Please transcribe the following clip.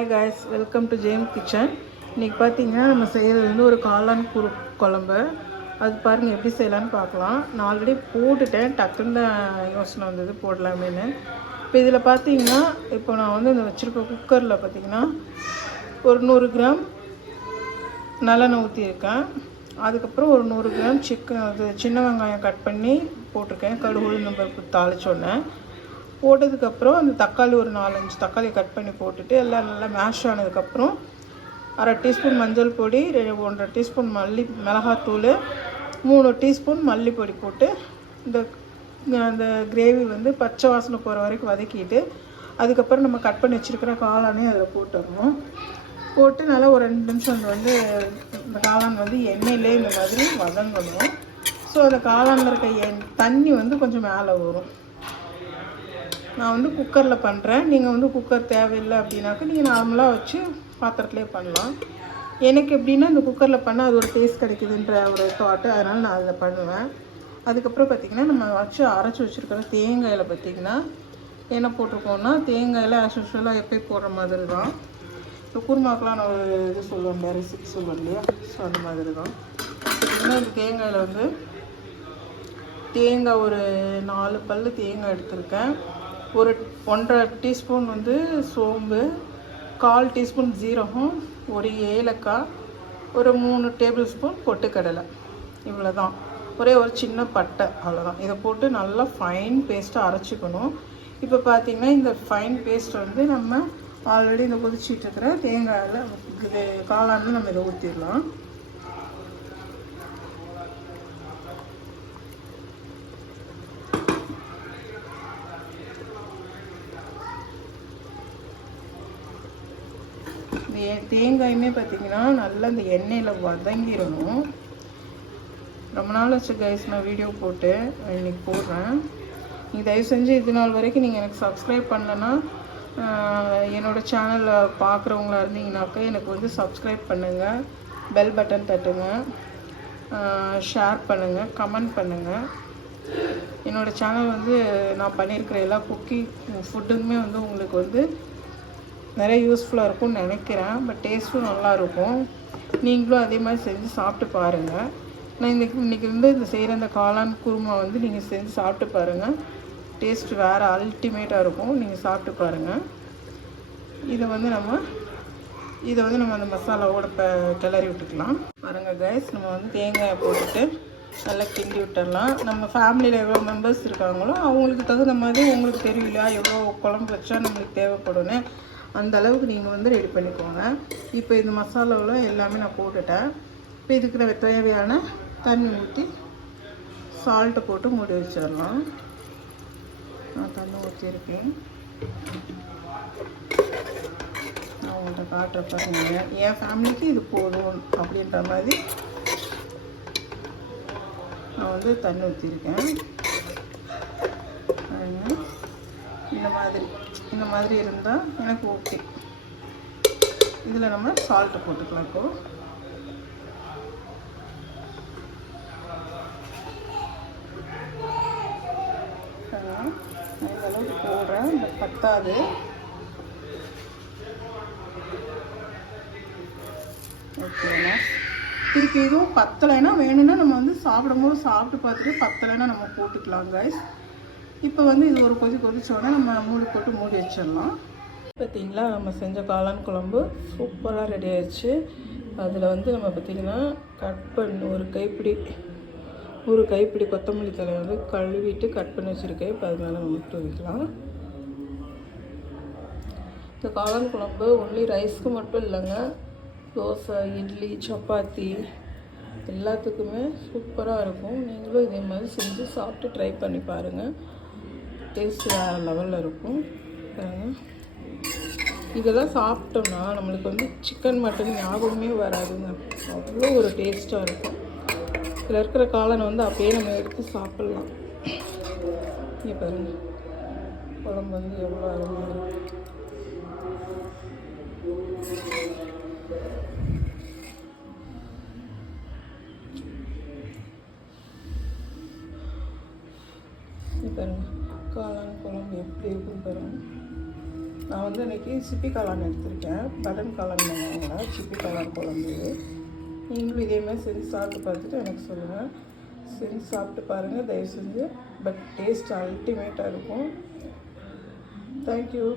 Hi guys, welcome to JM Kitchen. இன்றைக்கி பார்த்தீங்கன்னா நம்ம செய்கிறது வந்து ஒரு காளான் குழம்பு. அது பாருங்கள் எப்படி செய்யலான்னு பார்க்கலாம். நான் ஆல்ரெடி போட்டுட்டேன், டக்குன்னு தான் யோசனை வந்தது போடலாமேன்னு. இப்போ இதில் பார்த்தீங்கன்னா இப்போ நான் வந்து இந்த வச்சுருக்க குக்கரில் பார்த்தீங்கன்னா ஒரு 100 கிராம் நல்லெண்ணெய் ஊற்றியிருக்கேன். அதுக்கப்புறம் ஒரு 100 கிராம் அது சின்ன வெங்காயம் கட் பண்ணி போட்டிருக்கேன். கடுகு உளுந்தம் பருப்பு தாளிச்சோன்னே போட்டதுக்கப்புறம் அந்த தக்காளி ஒரு 4-5 தக்காளி கட் பண்ணி போட்டுட்டு எல்லாம் நல்லா மேஷ் ஆனதுக்கப்புறம் 1/2 டீஸ்பூன் மஞ்சள் பொடி, 1/2 டீஸ்பூன் மிளகாத்தூள், 3 டீஸ்பூன் மல்லிப்பொடி போட்டு அந்த கிரேவி வந்து பச்சை வாசனை போகிற வரைக்கும் வதக்கிட்டு அதுக்கப்புறம் நம்ம கட் பண்ணி வச்சுருக்கிற காளானையும் அதில் போட்டுடணும். போட்டு நல்லா ஒரு 2 நிமிஷம் வந்து இந்த காளான் வந்து எண்ணெயிலே இந்த மாதிரி வதங்கணும். ஸோ அந்த காளானில் இருக்க தண்ணி வந்து கொஞ்சம் மேலே வரும். நான் வந்து குக்கரில் பண்ணுறேன். நீங்கள் வந்து குக்கர் தேவையில்லை அப்படின்னாக்கா நீங்கள் நார்மலாக வச்சு பாத்திரத்துலேயே பண்ணலாம். எனக்கு எப்படின்னா இந்த குக்கரில் பண்ணால் அது ஒரு டேஸ்ட் கிடைக்குதுன்ற ஒரு தாட்டு, அதனால் நான் அதில் பண்ணுவேன். அதுக்கப்புறம் பார்த்திங்கன்னா நம்ம வச்சு அரைச்சி வச்சுருக்கிற தேங்காயில் பார்த்திங்கன்னா என்ன போட்டிருக்கோன்னா தேங்காயில் ஆஸ் யூஷுவலாக எப்போயும் போடுற மாதிரி தான். இப்போ குருமாக்கெலாம் நான் ஒரு இது சொல்லுவேன், ரெசிபி சொல்லுவேன் இல்லையா, ஸோ அந்த மாதிரி தான். பார்த்திங்கன்னா இந்த தேங்காயில் வந்து தேங்காய் ஒரு 4 பல் தேங்காய் எடுத்திருக்கேன். ஒரு 1/2 டீஸ்பூன் வந்து சோம்பு, 1/4 டீஸ்பூன் ஜீரகம், ஒரு ஏலக்காய், ஒரு 3 டேபிள் ஸ்பூன் பொட்டுக்கடலை, இவ்வளோ தான். ஒரே ஒரு சின்ன பட்டை, அவ்வளோதான். இதை போட்டு நல்லா ஃபைன் பேஸ்ட்டாக அரைச்சிக்கணும். இப்போ பார்த்திங்கன்னா இந்த ஃபைன் பேஸ்ட் வந்து நம்ம ஆல்ரெடி இந்த கொதிச்சிட்டு இருக்கிற தேங்காயில் இது காளான்னு நம்ம இதை ஊற்றிடலாம். தேங்காயுமே பார்த்திங்கன்னா நல்லா இந்த எண்ணெயில் வதங்கிடணும். ரொம்ப நாள் வச்சு கைஸ் நான் வீடியோ போட்டு இன்றைக்கி போடுறேன். நீங்கள் தயவு செஞ்சு இது நாள் வரைக்கும் நீங்கள் எனக்கு சப்ஸ்கிரைப் பண்ணலன்னா என்னோடய சேனலில் பார்க்குறவங்களா இருந்தீங்கன்னாக்கா எனக்கு வந்து சப்ஸ்கிரைப் பண்ணுங்கள், பெல் பட்டன் தட்டுங்க, ஷேர் பண்ணுங்கள், கமெண்ட் பண்ணுங்கள். என்னோடய சேனல் வந்து நான் பண்ணியிருக்கிற எல்லா குக்கிங் ஃபுட்டுமே வந்து உங்களுக்கு வந்து நிறைய யூஸ்ஃபுல்லாக இருக்கும்னு நினைக்கிறேன். பட் டேஸ்ட்டும் நல்லாயிருக்கும். நீங்களும் அதே மாதிரி செஞ்சு சாப்பிட்டு பாருங்கள். நான் இன்றைக்கி வந்து இந்த செய்கிற இந்த காளான் குருமா வந்து நீங்கள் செஞ்சு சாப்பிட்டு பாருங்கள். டேஸ்ட் வேறு அல்டிமேட்டாக இருக்கும். நீங்கள் சாப்பிட்டு பாருங்கள். இதை வந்து நம்ம அந்த மசாலாவோட கிளறி விட்டுக்கலாம். பாருங்கள் கைஸ், நம்ம வந்து தேங்காயை போட்டுட்டு நல்லா கிண்டி விட்டுடலாம். நம்ம ஃபேமிலியில் எவ்வளோ மெம்பர்ஸ் இருக்காங்களோ அவங்களுக்கு தகுந்த மாதிரி உங்களுக்கு தெரியல எவ்வளோ குழம்பு வச்சா நம்மளுக்கு தேவைப்படும்னு அந்த அளவுக்கு நீங்கள் வந்து ரெடி பண்ணிக்கோங்க. இப்போ இந்த மசாலாவில் எல்லாமே நான் போட்டுட்டேன். இப்போ இதுக்கு தேவையான தண்ணி ஊற்றி சால்ட்டை போட்டு மூடி வச்சிடலாம். நான் தண்ணி ஊற்றிருக்கேன். நான் உங்கள்கிட்ட காட்டுற பாருங்க, என் ஃபேமிலிக்கு இது போதும் அப்படின்ற மாதிரி நான் வந்து தண்ணி ஊற்றிருக்கேன். இந்த மாதிரி இருந்தால் எனக்கு ஓகே. இதில் நம்ம சால்ட்டு போட்டுக்கலாம். இப்போது இந்த அளவுக்கு போடுறேன், பட் பத்தாது. ஓகேண்ணா, திருப்பி இதுவும் பத்தலைன்னா வேணும்னா நம்ம வந்து சாப்பிடும்போது சாப்பிட்டு பார்த்துட்டு பத்தலைன்னா நம்ம போட்டுக்கலாம் கைஸ். இப்போ வந்து இது ஒரு கொதிச்சோடனே நம்ம மூடி போட்டு மூடி வச்சிடலாம். பார்த்திங்களா, நம்ம செஞ்ச காளான் குழம்பு சூப்பராக ரெடி ஆயிடுச்சு. அதில் வந்து நம்ம பார்த்திங்கன்னா கட் பண்ணி ஒரு கைப்பிடி கொத்தமல்லி தழை வந்து கழுவிட்டு கட் பண்ணி வச்சுருக்கேன். இப்போ அது மேலே நம்ம தூவிக்கலாம். இந்த காளான் குழம்பு ஒன்லி ரைஸ்க்கு மட்டும் இல்லைங்க, தோசை, இட்லி, சப்பாத்தி எல்லாத்துக்குமே சூப்பராக இருக்கும். நீங்களும் இதே மாதிரி செஞ்சு சாப்பிட்டு ட்ரை பண்ணி பாருங்கள். டேஸ்ட் வேறு லெவலில் இருக்கும். இதெல்லாம் சாப்பிட்டோம்னா நம்மளுக்கு வந்து சிக்கன் மட்டன் ஞாபகமே வராதுங்க, அவ்வளோ ஒரு டேஸ்ட்டாக இருக்கும். இதில் இருக்கிற காளானை வந்து அப்படியே நம்ம எடுத்து சாப்பிட்லாம். இங்கே பாருங்கள், குழம்பு வந்து எவ்வளோ அருமையாக இருக்கும். பாருங்கள் காளான் குழம்பு எப்படி இருக்குன்னு பாருங்கள். நான் வந்து இன்றைக்கி சிப்பி காளான் எடுத்திருக்கேன். பட்டன் காளான் வாங்கினா சிப்பி காளான் குழம்பு. நீங்களும் இதேமாதிரி செஞ்சு சாப்பிட்டு பார்த்துட்டு எனக்கு சொல்லுங்கள். செஞ்சு சாப்பிட்டு பாருங்கள் தயவு செஞ்சு. பட் டேஸ்ட் அல்டிமேட்டாக இருக்கும். தேங்க்யூ.